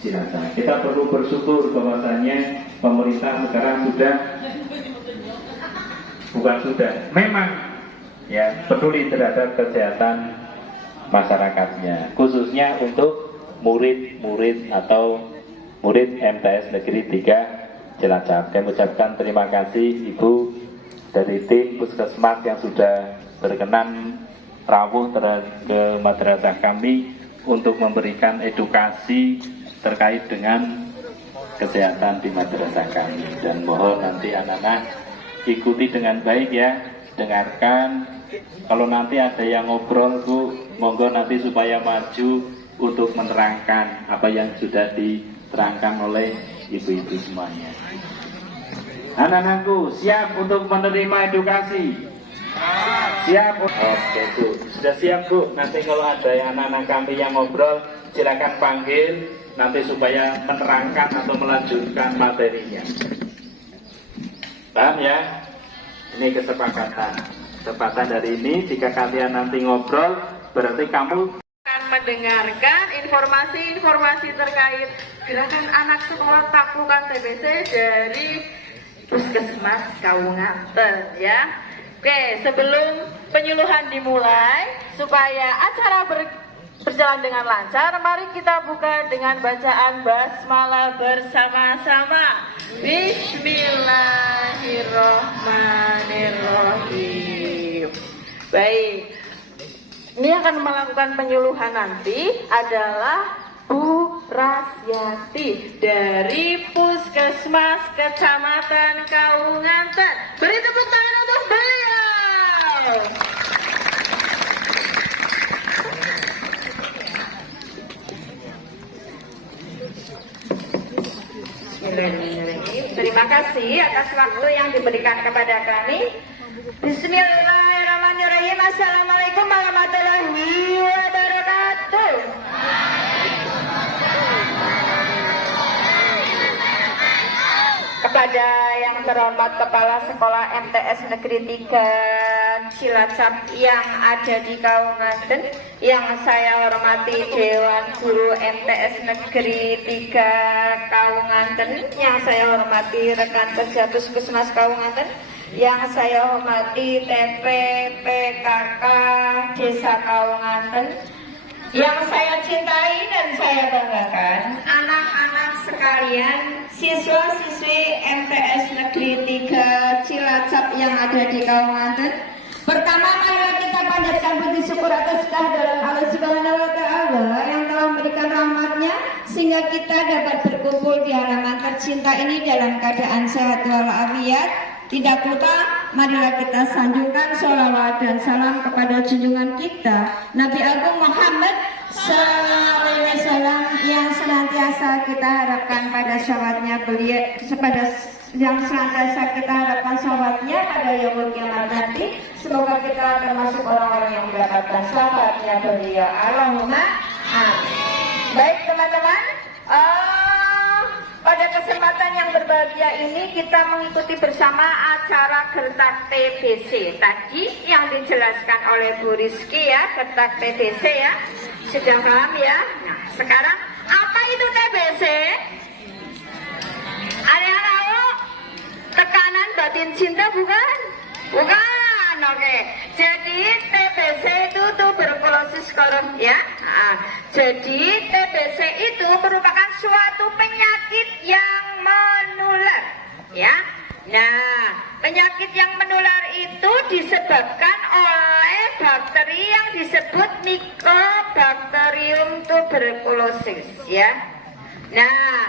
Cilacap. Kita perlu bersyukur bahwasanya pemerintah sekarang memang ya peduli terhadap kesehatan masyarakatnya, khususnya untuk murid-murid atau murid MTS Negeri 3 Cilacap. Kami ucapkan terima kasih Ibu dari tim Puskesmas yang sudah berkenan rawuh ke madrasah kami untuk memberikan edukasi terkait dengan kesehatan di madrasah kami. Dan mohon nanti anak-anak ikuti dengan baik ya, dengarkan. Kalau nanti ada yang ngobrol Bu, monggo nanti supaya maju untuk menerangkan apa yang sudah diterangkan oleh ibu-ibu semuanya. Anak-anakku siap untuk menerima edukasi? Siap? Oke Bu, sudah siap Bu. Nanti kalau ada yang anak-anak kami yang ngobrol, silakan panggil nanti supaya menerangkan atau melanjutkan materinya. Paham ya? Ini kesepakatan. Kesempatan dari ini, jika kalian nanti ngobrol, berarti kamu akan mendengarkan informasi-informasi terkait gerakan anak sekolah taklukan TBC dari Puskesmas Kawunganten ya. Oke, sebelum penyuluhan dimulai, supaya acara berjalan dengan lancar, mari kita buka dengan bacaan basmalah bersama-sama. Bismillahirrahmanirrahim. Baik, ini akan melakukan penyuluhan nanti adalah Bu Rasyati dari Puskesmas Kecamatan Kawunganten. Beri tepuk tangan untuk beliau. Terima kasih atas waktu yang diberikan kepada kami. Bismillahirrahmanirrahim. Assalamualaikum warahmatullahi wabarakatuh. Kepada yang terhormat Kepala Sekolah MTS Negeri 3 Cilacap yang ada di Kawunganten, yang saya hormati Dewan Guru MTS Negeri 3 Kawunganten, yang saya hormati rekan kerja Puskesmas Kawunganten, yang saya hormati TP PKK Desa Kawunganten, yang saya cintai dan saya banggakan, anak-anak sekalian, siswa-siswi MTS Negeri 3 Cilacap yang ada di Kawunganten. Pertama, marilah kita panjatkan puji syukur atas kehadiran Allah Subhanahu wa Ta'ala yang telah memberikan rahmatnya sehingga kita dapat berkumpul di halaman tercinta ini dalam keadaan sehat walafiat. Tidak lupa, marilah kita sanjungkan sholawat dan salam kepada junjungan kita Nabi Agung Muhammad Sallallahu Alaihi Wasallam yang senantiasa kita harapkan pada syawatnya beliau, yang senantiasa kita harapkan syawatnya pada yaumul kiamat nanti. Semoga kita termasuk orang-orang yang mendapatkan syafaatnya beliau. Allahumma amin. Baik teman-teman, pada kesempatan yang berbahagia ini kita mengikuti bersama acara Gertak TBC tadi yang dijelaskan oleh Bu Rizky ya, Gertak TBC ya, sudah paham ya. Nah sekarang apa itu TBC? Ada yang tahu? Tekanan batin cinta bukan? Bukan, oke. Jadi TBC itu tuberkulosis kolon ya. Nah, jadi TBC itu merupakan suatu penyakit yang menular ya. Nah, penyakit yang menular itu disebabkan oleh bakteri yang disebut Mycobacterium tuberculosis ya. Nah,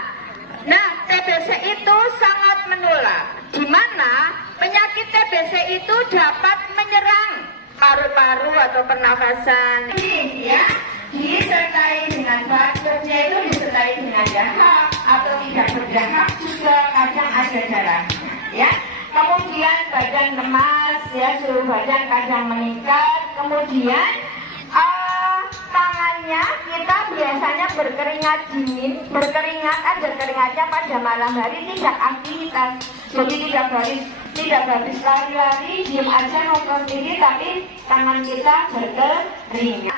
TBC itu sangat menular, di mana penyakit TBC itu dapat menyerang paru-paru atau pernafasan ya, disertai dengan batuknya itu disertai dengan dahak atau tidak berdahak juga kadang ada darahnya ya. Kemudian badan lemas ya, suhu badan kadang meningkat. Kemudian tangannya kita biasanya berkeringat dingin, ada keringatnya pada malam hari, tidak aktivitas, jadi tidak habis lari-lari, diem aja nonton TV, tapi tangan kita berkeringat.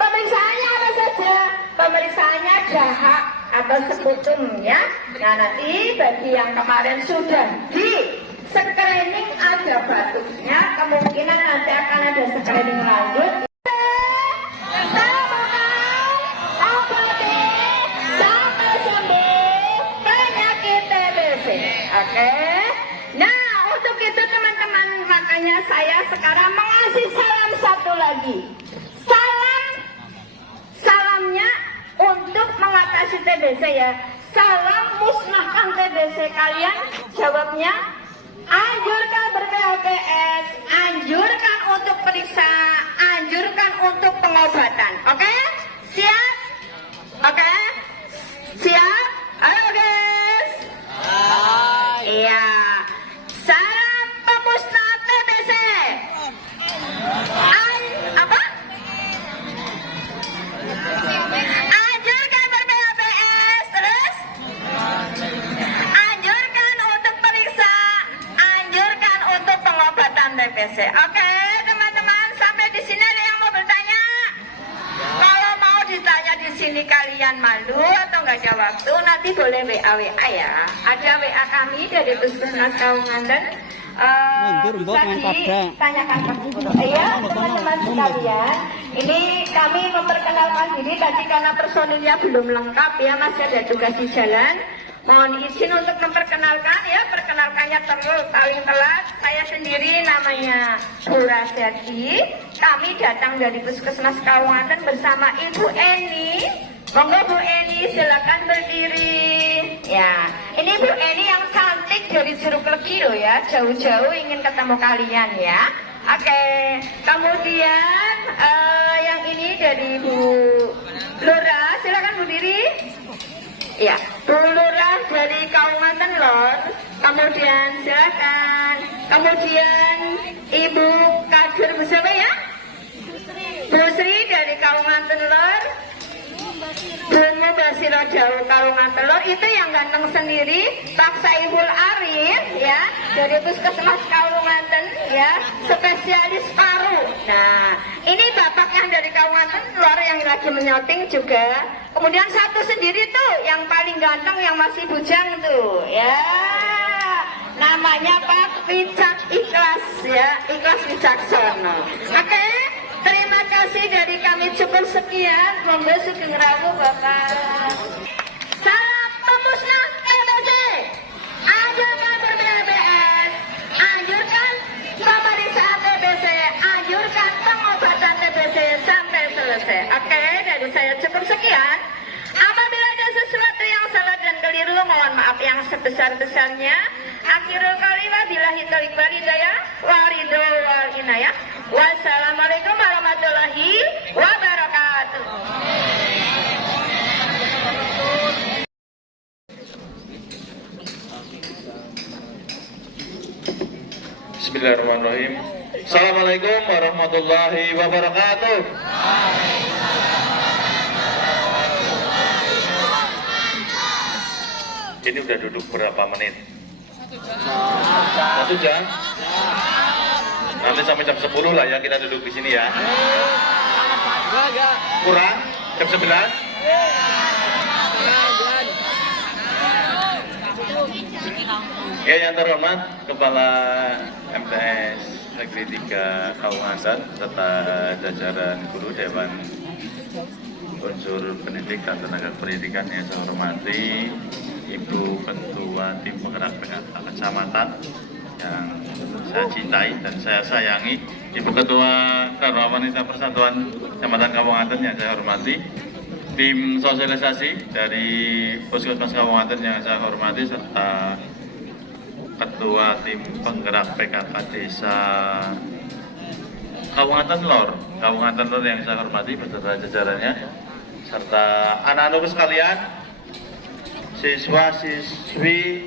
Pemeriksaannya apa saja? pemeriksaannya dahak atau sekutum ya. Nah nanti bagi yang kemarin sudah di screening ada batuknya, kemungkinan nanti akan ada screening lanjut. Oke. Nah, untuk itu teman-teman, makanya saya sekarang mengasih salam satu lagi. Salamnya untuk mengatasi TBC ya. Salam musnahkan TBC kalian. Jawabnya, anjurkan ber-PHBS, anjurkan untuk periksa, anjurkan untuk pengobatan. Oke? Siap? Oke? Siap? Ayo guys. Iya. Salam pemusnah TBC. Apa? Anjurkan ber-PHBS, terus? Anjurkan untuk periksa, anjurkan untuk pengobatan TBC. Oke, teman-teman, sampai di sini ada yang mau bertanya? Kalau mau ditanya di sini kalian malu atau nggak ada waktu, nanti boleh WA ya. Ada WA kami dari Puskesmas Kaunganten. Bisa ditanyakan ke guru. Iya, teman-teman sekalian. Ini kami memperkenalkan diri tadi karena personilnya belum lengkap ya, masih ada tugas di jalan. Mohon izin untuk memperkenalkan ya, perkenalkannya paling telat. Saya sendiri namanya Bu Rasyadi. Kami datang dari Puskesmas Kaunganten bersama Ibu Eni. Monggo Bu Eni, silakan berdiri. Ya, ini Bu Eni yang cantik dari Jeruk Legi loh ya, jauh-jauh ingin ketemu kalian ya. Oke, kemudian yang ini dari Bu Lura, silakan berdiri. Ya, Bu Lurah dari Kaunganten Lor. Kemudian silakan. Kemudian Ibu Kadir Bu siapa ya? Bu Sri dari Kaunganten Lor. Bu Mubasiro Jauh Kaunganten Lor. Itu yang ganteng sendiri Pak Saiful Arif ya, dari Puskesmas Kaunganten ya, spesialis paru. Nah, ini bapak yang dari Kaunganten Lor yang lagi menyoting juga. Kemudian satu sendiri tuh yang paling ganteng yang masih bujang tuh ya, namanya Pak Wicak Ikhlas ya, Ikhlas Wicaksono. Oke, terima kasih dari kami, cukup sekian. Monggo sugeng rawuh Bapak. Salam pemusnah TBC, anjurkan ber-PHBS, anjurkan pemeriksaan TBC, anjurkan pengobatan TBC sampai selesai. Oke, dari saya cukup sekian. Apabila ada sesuatu yang salah dan keliru, mohon maaf yang sebesar-besarnya. Akhirul kalimah billahi taufiq wal hidayah wa ridho wal inayah. Wassalamualaikum warahmatullahi wabarakatuh. Bismillahirrahmanirrahim. Assalamualaikum warahmatullahi wabarakatuh. Ini udah duduk berapa menit? 1 jam? Nanti sampai jam 10 lah ya kita duduk di sini ya. Kurang? Jam 11? Ya, yang terhormat Kepala MTS Negeri 3 Kaunganten serta jajaran guru Dewan Unsur Pendidik dan Tenaga Pendidikan yang saya hormati, Ibu Ketua Tim Penggerak PKK Kecamatan yang saya cintai dan saya sayangi, Ibu Ketua Karma Wanita Persatuan Kecamatan Kaunganten yang saya hormati, tim sosialisasi dari Puskesmas Kaunganten yang saya hormati, serta Ketua Tim Penggerak PKK Desa Kaunganten Lor yang saya hormati beserta jajarannya, serta anak-anakku sekalian, siswa-siswi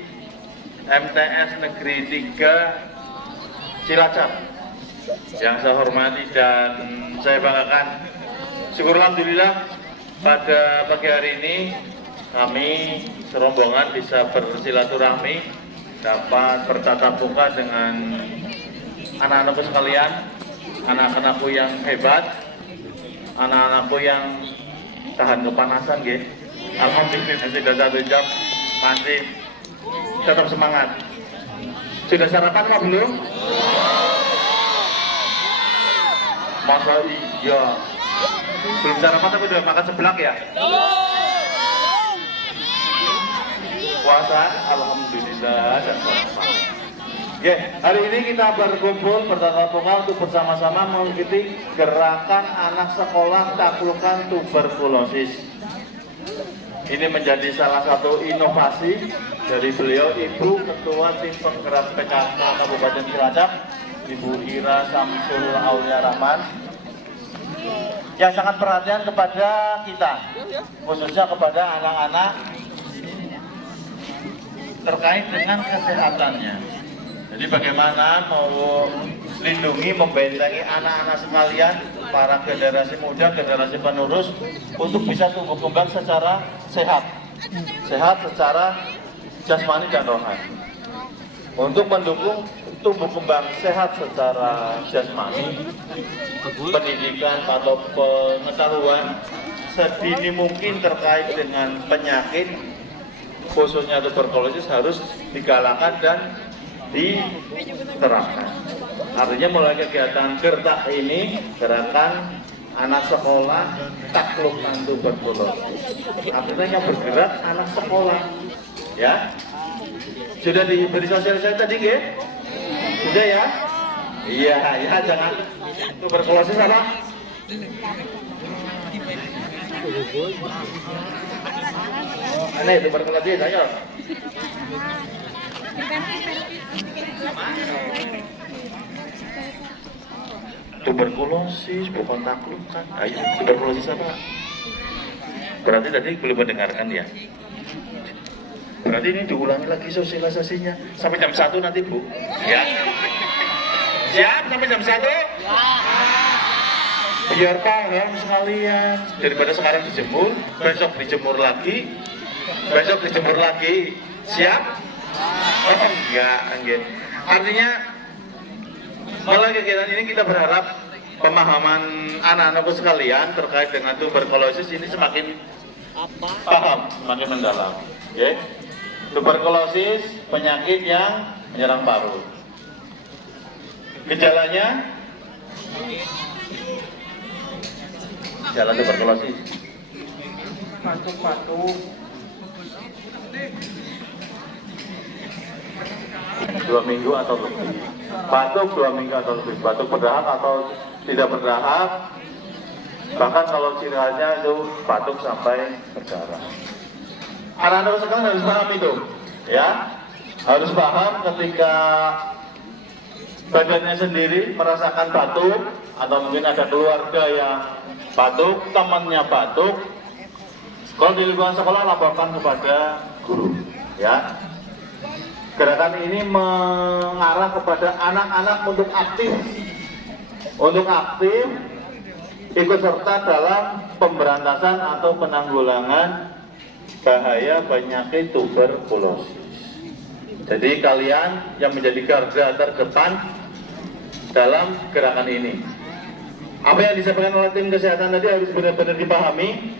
MTS Negeri 3 Cilacap yang saya hormati dan saya banggakan. Syukur alhamdulillah pada pagi hari ini kami serombongan bisa bersilaturahmi, dapat bertatap muka dengan anak-anakku sekalian, anak-anakku yang hebat, anak-anakku yang tahan kepanasan nggih. Alhamdulillah sudah 1 jam masih tetap semangat. Sudah sarapan Pak belum? Masa iya? Belum sarapan tapi udah makan seblak ya? Puasa, alhamdulillah dan sarapan. Oke, hari ini kita berkumpul bertatap muka untuk bersama-sama mengikuti gerakan anak sekolah taklukan tuberkulosis. Ini menjadi salah satu inovasi dari beliau, Ibu Ketua Tim Penggerak PKK Kabupaten Cilacap, Ibu Ira Samsul Aulia Rahman, yang sangat perhatian kepada kita, khususnya kepada anak-anak terkait dengan kesehatannya. Jadi bagaimana mau lindungi, membentengi anak-anak sekalian, para generasi muda, generasi penerus untuk bisa tumbuh kembang secara sehat secara jasmani dan rohani. Untuk mendukung tumbuh kembang sehat secara jasmani, pendidikan atau pengetahuan sedini mungkin terkait dengan penyakit khususnya tuberkulosis harus digalakan dan diterapkan. Artinya mulai kegiatan gertak ini, gerakan anak sekolah taklukan tuberkulosis. Artinya yang bergerak anak sekolah, ya. Sudah diberi sosialisasi tadi, nggih? Sudah ya? Iya, ya jangan tuberkulosis apa? Ini tuberkulosis, ayo. Tuberkulosis bukan taklukan. Ayo, tuberkulosis apa? Berarti tadi belum mendengarkan ya? Berarti ini diulangi lagi sosialisasinya sampai jam 1 nanti Bu. Ya. Siap sampai jam 1? Biar paham sekalian. Daripada sekarang dijemur, besok dijemur lagi, besok dijemur lagi. Siap? Oh enggak. Artinya melalui kegiatan ini kita berharap pemahaman anak-anakku sekalian terkait dengan tuberkulosis ini semakin paham, semakin mendalam. Okay? Tuberkulosis penyakit yang menyerang paru. Gejalanya gejala tuberkulosis batuk-batuk, 2 minggu atau lebih, batuk 2 minggu atau lebih, batuk berdahak atau tidak berdahak, bahkan kalau ciri khasnya itu batuk sampai berdarah. Anak-anak sekalian harus paham itu, ya, harus paham ketika badannya sendiri merasakan batuk atau mungkin ada keluarga yang batuk, temannya batuk, kalau di lingkungan sekolah laporkan kepada guru, ya. Gerakan ini mengarah kepada anak-anak untuk aktif ikut serta dalam pemberantasan atau penanggulangan bahaya penyakit tuberkulosis. Jadi kalian yang menjadi garda terdepan dalam gerakan ini. Apa yang disampaikan oleh tim kesehatan tadi harus benar-benar dipahami.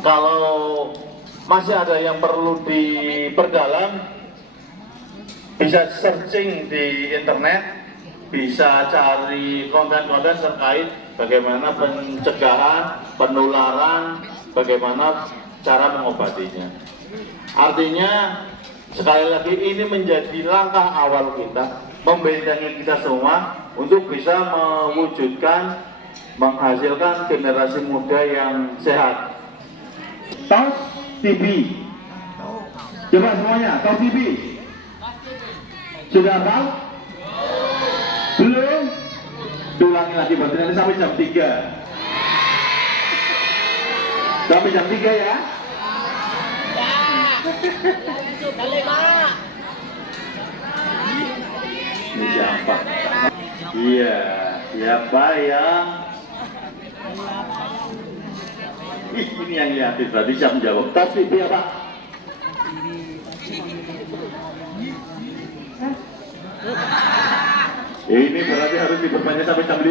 Kalau masih ada yang perlu diperdalam, bisa searching di internet, bisa cari konten-konten terkait bagaimana pencegahan, penularan, bagaimana cara mengobatinya. Artinya, sekali lagi ini menjadi langkah awal kita, membentengi kita semua untuk bisa mewujudkan, menghasilkan generasi muda yang sehat. Tos TB. Coba semuanya, tos TB. Sudah hafal? Belum? Diulangi lagi berarti nanti sampai jam 3. Sampai jam 3 ya? Ini siapa? Iya, siapa yang ini yang lihatin berarti siap menjawab. Tos TB apa? Ini berarti harus diperpanjang sampai jam 5.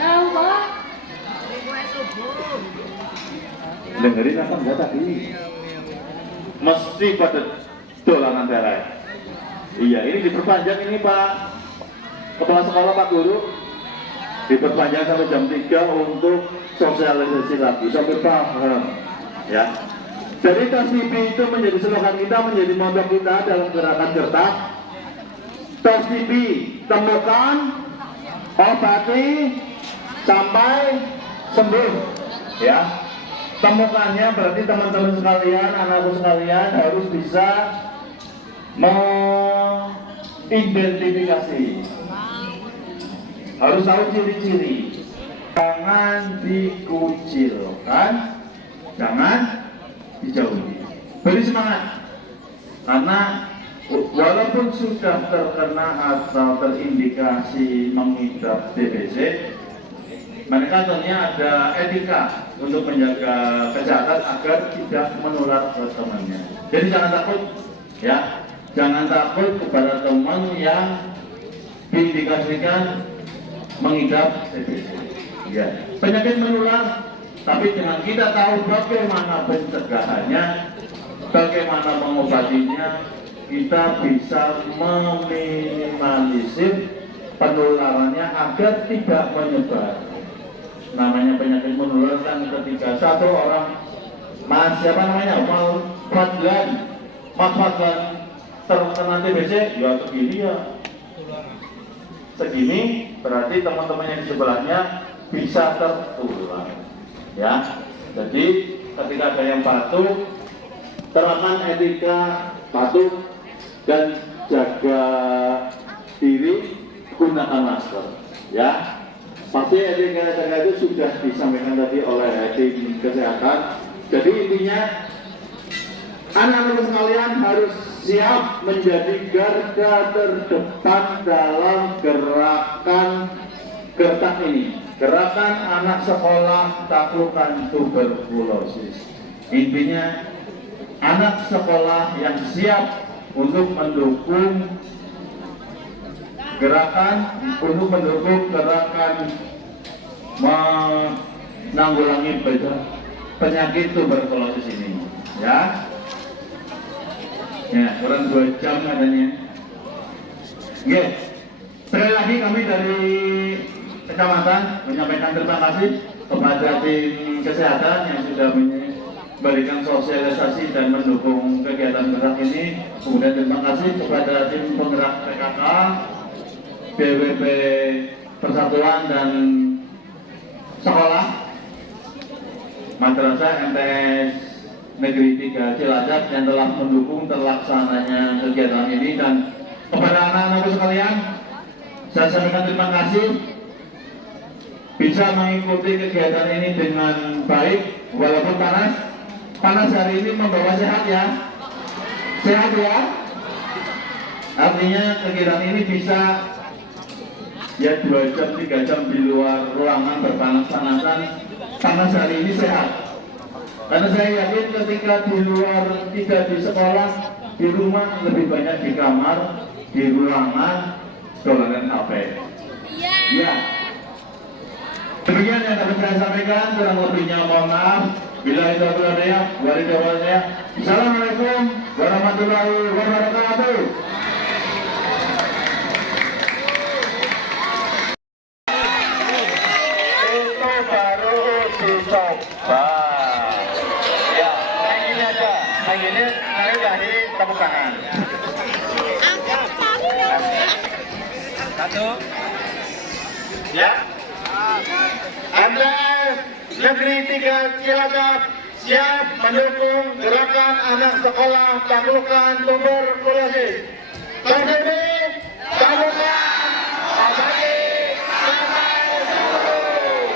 Tahu, Pak? dengerin apa enggak tadi? Mesti pada dolanan darah. Iya, ini diperpanjang ini Pak Kepala Sekolah, Pak Guru. Diperpanjang sampai jam 3 untuk sosialisasi lagi, sampai paham. Ya. Jadi TOSTIB itu menjadi slogan kita, menjadi moto kita dalam gerakan gertak. TOSTIB, temukan, obati, sampai sembuh. Ya. Temukannya berarti teman-teman sekalian, anakku sekalian harus bisa mengidentifikasi, harus tahu ciri-ciri. Jangan dikucilkan, jangan dijauhi. Beri semangat, karena walaupun sudah terkena atau terindikasi mengidap TBC, mereka tentunya ada etika untuk menjaga kesehatan agar tidak menular ke temannya. Jadi jangan takut, ya, jangan takut kepada teman yang diindikasikan mengidap TBC. Ya, penyakit menular, tapi dengan kita tahu bagaimana pencegahannya, bagaimana mengobatinya, kita bisa meminimalisir penularannya agar tidak menyebar. Namanya penyakit menular kan ketika satu orang, Mas siapa namanya, Mas Fadlan terkena TBC, ya segini ya. Segini berarti teman-teman yang di sebelahnya bisa tertular. Ya, jadi ketika ada yang patuh, terapkan etika patuh dan jaga diri, gunakan masker. Ya, pasti etika itu sudah disampaikan tadi oleh tim kesehatan. Jadi intinya anak-anak sekalian harus siap menjadi garda terdepan dalam gerakan gertak ini. Gerakan anak sekolah taklukkan tuberkulosis. Intinya anak sekolah yang siap untuk mendukung gerakan menanggulangi penyakit tuberkulosis ini, ya. Ya, kurang 2 jam katanya. Oke, sekali lagi kami dari kecamatan menyampaikan terima kasih kepada tim kesehatan yang sudah memberikan sosialisasi dan mendukung kegiatan gerak ini. Kemudian terima kasih kepada tim penggerak PKK, BWP Persatuan dan Sekolah Madrasah MTS Negeri 3 Cilacap yang telah mendukung terlaksananya kegiatan ini. Dan kepada anak-anakku sekalian, saya sampaikan terima kasih bisa mengikuti kegiatan ini dengan baik walaupun panas hari ini membawa sehat ya, sehat ya. Artinya kegiatan ini bisa ya 2 jam 3 jam di luar ruangan berpanas-panasan, panas hari ini sehat. Karena saya yakin ketika di luar tidak di sekolah, di rumah lebih banyak di kamar, di ruangan, dolanan HP. Ya. Demikian yang dapat saya sampaikan, kurang lebihnya mohon maaf. Bila itu ada waridawalnya. Assalamualaikum warahmatullahi wabarakatuh. Itu baru dicoba. Ya, kayak gini aja. Kayak gini, nanti dari tepuk tangan. Satu. Ya. MTS Negeri 3 Cilacap siap mendukung gerakan anak sekolah taklukkan tuberkulosis. TOSTIB, taklukkan, obati, sampai sembuh.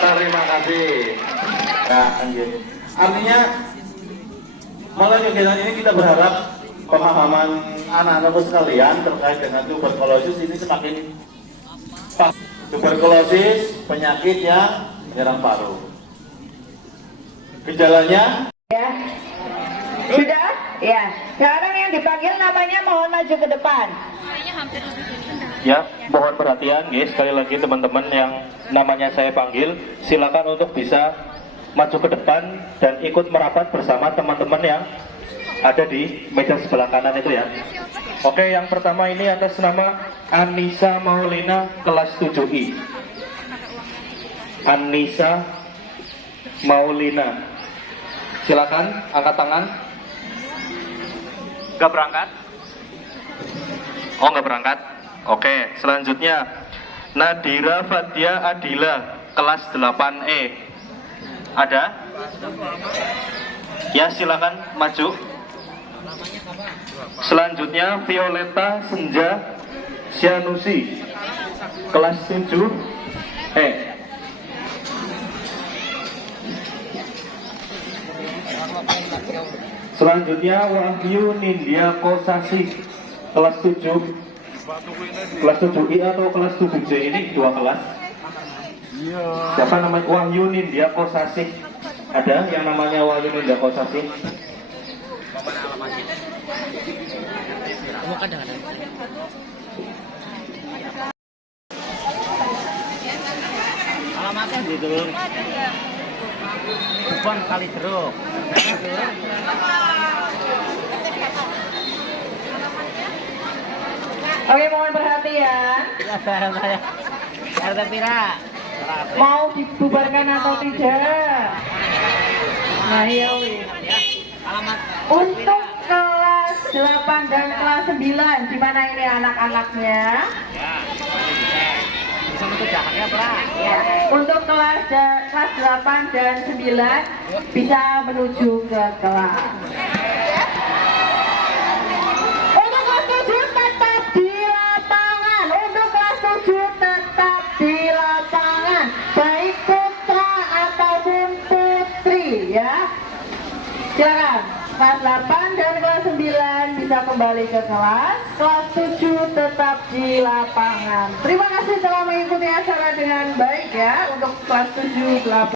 Terima kasih. Nah, artinya melalui kegiatan ini kita berharap pemahaman anak-anakku sekalian terkait dengan tuberkulosis ini semakin pas. Tuberkulosis penyakit yang menyerang paru. Gejalanya? Ya. Sudah? Ya. Sekarang yang dipanggil namanya mohon maju ke depan. Kayaknya hampir lebih dari Ya, mohon perhatian guys, sekali lagi teman-teman yang namanya saya panggil, silakan untuk bisa maju ke depan dan ikut merapat bersama teman-teman yang ada di meja sebelah kanan itu ya. Oke, yang pertama ini atas nama Anissa Maulina kelas 7I. Anissa Maulina. Silakan angkat tangan. Gak berangkat? Oh, gak berangkat. Oke, selanjutnya Nadira Fadia Adila kelas 8E. Ada? Ya, silakan maju. Selanjutnya Violeta Senja Sianusi kelas 7E. Selanjutnya Wahyu Nindya Kosasi kelas 7. Kelas 7I atau kelas 7J ini dua kelas. Siapa namanya? Wahyu Nindya Kosasi. Ada yang namanya Wahyu Nindya Kosasi? Alamatnya di Dulur. Bukan kali jeruk. Oke, mohon perhatian. RT Pira. Mau dibubarkan atau tidak? Nah, iya. Alamat. Untuk kelas 8 dan kelas 9, di mana ini anak-anaknya? Ya. Bisa menuju jaraknya, Pak. Ya. Untuk kelas 8 dan 9 bisa menuju ke kelas. Untuk kelas 7 tetap di lapangan. Untuk kelas 7 tetap di lapangan. Baik putra ataupun putri ya. Silakan. Kelas 8 dan kelas 9 bisa kembali ke kelas. Kelas 7 tetap di lapangan. Terima kasih telah mengikuti acara dengan baik ya. Untuk kelas 7, 8.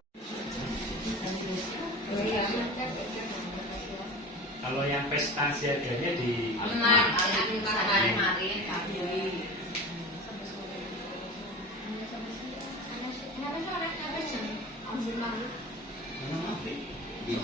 Kalau yang pesta siaganya di Di